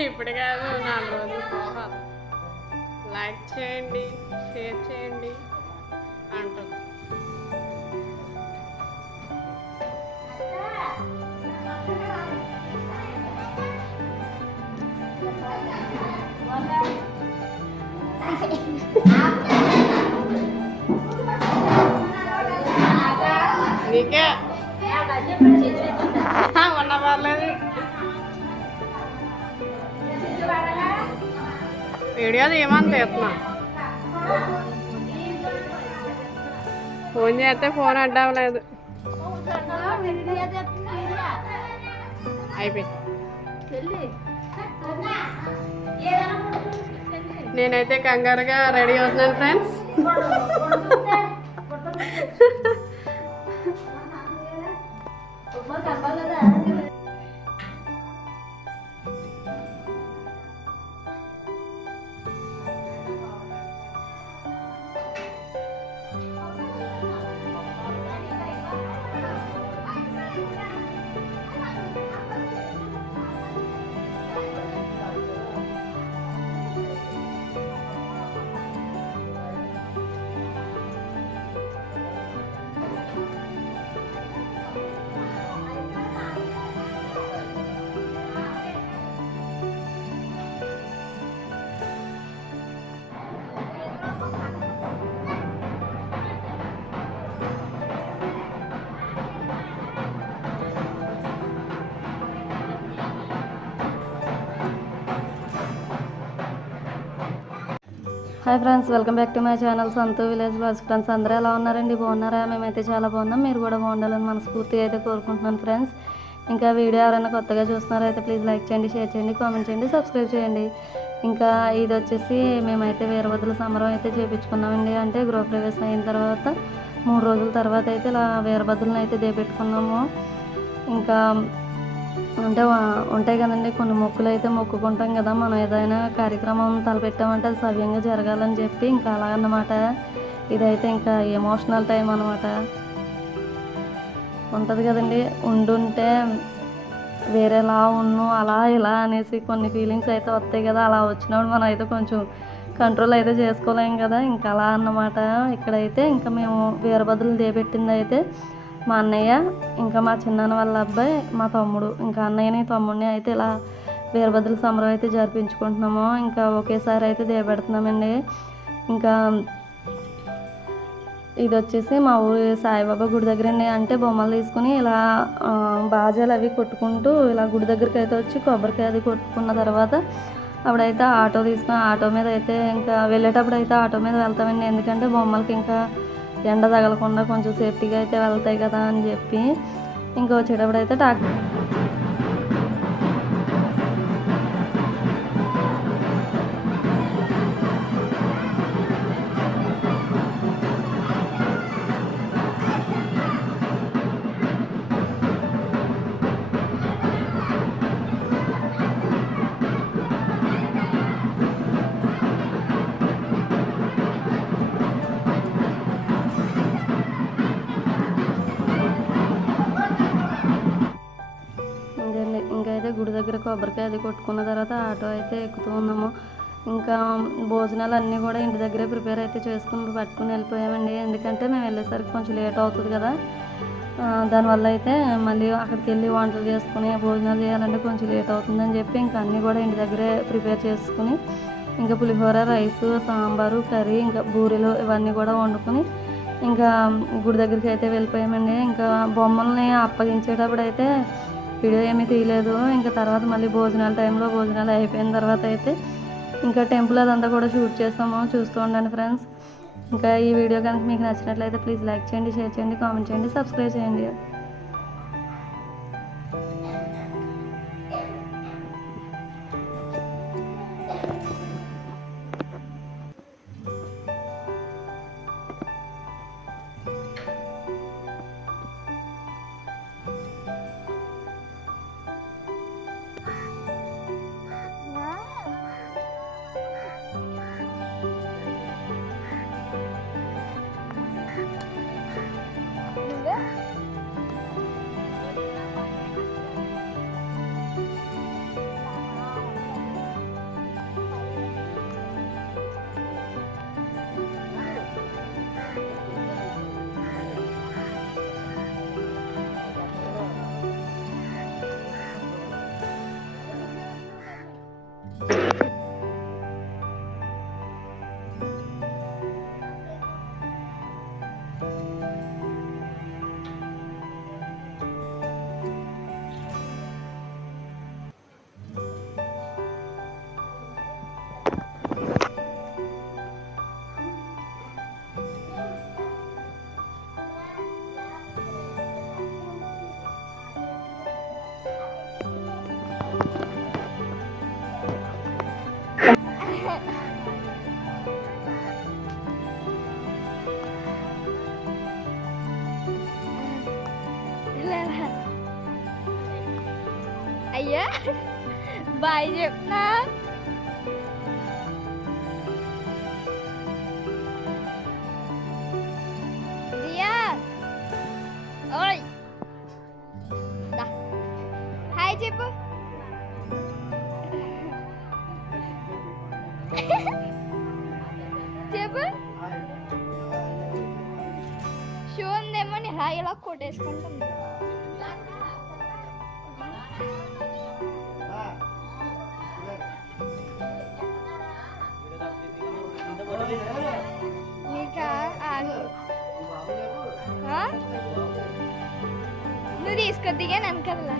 ఇప్పుడు కాదు 4 రోజులు పోవాలి. లైక్ చేయండి, షేర్ చేయండి అంటుంది. నీకే ఉన్న పర్లేదు. వీడియో తీయమని తీస్తున్నా. ఫోన్ చేస్తే ఫోన్ అడ్డవలేదు. అయిపోయి నేనైతే కంగారుగా రెడీ అవుతున్నాను friends. Hi friends, welcome back to my channel Santhu village vlogs. Friends అందరూ ఎలా ఉన్నారండి? బాగున్నారా? మేమైతే చాలా బాగున్నాం. మీరు కూడా బాగుండాలని మనస్ఫూర్తిగా అయితే కోరుకుంటున్నాను ఫ్రెండ్స్. ఇంకా వీడియో ఎవరైనా కొత్తగా చూస్తున్నారో అయితే ప్లీజ్ లైక్ చేయండి, షేర్ చేయండి, కామెంట్ చేయండి, సబ్స్క్రైబ్ చేయండి. ఇంకా ఇది వచ్చేసి మేమైతే వీరభద్రుల సంబరం అయితే చేయించుకున్నామండి. అంటే గృహప్రవేశం అయిన తర్వాత 3 రోజుల తర్వాత అయితే ఇలా వీరభద్రులను అయితే దేపెట్టుకున్నాము. ఇంకా అంటే ఉంటాయి కదండి కొన్ని మొక్కులు అయితే మొక్కుకుంటాం కదా, మనం ఏదైనా కార్యక్రమం తలపెట్టామంటే అది సవ్యంగా జరగాలని చెప్పి ఇంకా అలా అన్నమాట. ఇదైతే ఇంకా ఎమోషనల్ టైం అనమాట. ఉంటుంది కదండి, ఉండుంటే వేరేలా ఉన్ను అలా ఇలా అనేసి కొన్ని ఫీలింగ్స్ అయితే వస్తాయి కదా. అలా వచ్చినప్పుడు మనం అయితే కొంచెం కంట్రోల్ అయితే చేసుకోలేం కదా, ఇంకా అలా అన్నమాట. ఇక్కడైతే ఇంకా మేము వీరభద్రులు దేపెట్టింది అయితే మా అన్నయ్య, ఇంకా మా చిన్నాన్న వాళ్ళ అబ్బాయి, మా తమ్ముడు, ఇంకా అన్నయ్యని తమ్ముడిని అయితే ఇలా వీరభద్రుల సంబరం అయితే జరిపించుకుంటున్నాము. ఇంకా ఒకేసారి అయితే దేపెడుతున్నామండి. ఇంకా ఇది వచ్చేసి మా ఊరి సాయిబాబా గుడి దగ్గరండి. అంటే బొమ్మలు తీసుకుని ఇలా బాజాలు అవి కొట్టుకుంటూ ఇలా గుడి దగ్గరికి అయితే వచ్చి కొబ్బరికాయ అది కొట్టుకున్న తర్వాత అప్పుడైతే ఆటో తీసుకుని ఆటో మీద అయితే ఇంకా వెళ్ళేటప్పుడు అయితే ఆటో మీద వెళ్తామండి. ఎందుకంటే బొమ్మలకి ఇంకా ఎండ తగలకుండా కొంచెం సేఫ్టీగా అయితే వెళ్తాయి కదా అని చెప్పి ఇంకా వచ్చేటప్పుడు అయితే ట్రాక్టర్ ఇంకైతే గుడి దగ్గర కొబ్బరికాయ అది కొట్టుకున్న తర్వాత ఆటో అయితే ఎక్కుతూ ఉన్నాము. ఇంకా భోజనాలు అన్నీ కూడా ఇంటి దగ్గరే ప్రిపేర్ అయితే చేసుకుని పట్టుకుని వెళ్ళిపోయామండి. ఎందుకంటే మేము వెళ్ళేసరికి కొంచెం లేట్ అవుతుంది కదా, దానివల్ల అయితే మళ్ళీ అక్కడికి వెళ్ళి వంటలు చేసుకుని భోజనాలు చేయాలంటే కొంచెం లేట్ అవుతుందని చెప్పి ఇంకా అన్నీ కూడా ఇంటి దగ్గరే ప్రిపేర్ చేసుకుని ఇంకా పులిహోర, రైసు, సాంబారు, కర్రీ, ఇంకా బూరెలు ఇవన్నీ కూడా వండుకొని ఇంకా గుడి దగ్గరికి అయితే వెళ్ళిపోయామండి. ఇంకా బొమ్మల్ని అప్పగించేటప్పుడు అయితే వీడియో ఏమీ తీయలేదు. ఇంకా తర్వాత మళ్ళీ భోజనాల టైంలో భోజనాలు అయిపోయిన తర్వాత అయితే ఇంకా టెంపుల్ అదంతా కూడా షూట్ చేస్తాము. చూస్తూ ఉండండి ఫ్రెండ్స్. ఇంకా ఈ వీడియో కనుక మీకు నచ్చినట్లయితే ప్లీజ్ లైక్ చేయండి, షేర్ చేయండి, కామెంట్ చేయండి, సబ్స్క్రైబ్ చేయండి. దియా బాయ్ చెప్నా దియా ఓయ్ దా హాయ్ చెప్పు చెప్పు షూ ఉందేమో నీ హాయ్ ఇలా కొట్టేసుకుంటుంది నీకా ఆగు నువ్వు తీసుకొద్దిగా నన్ను కదలా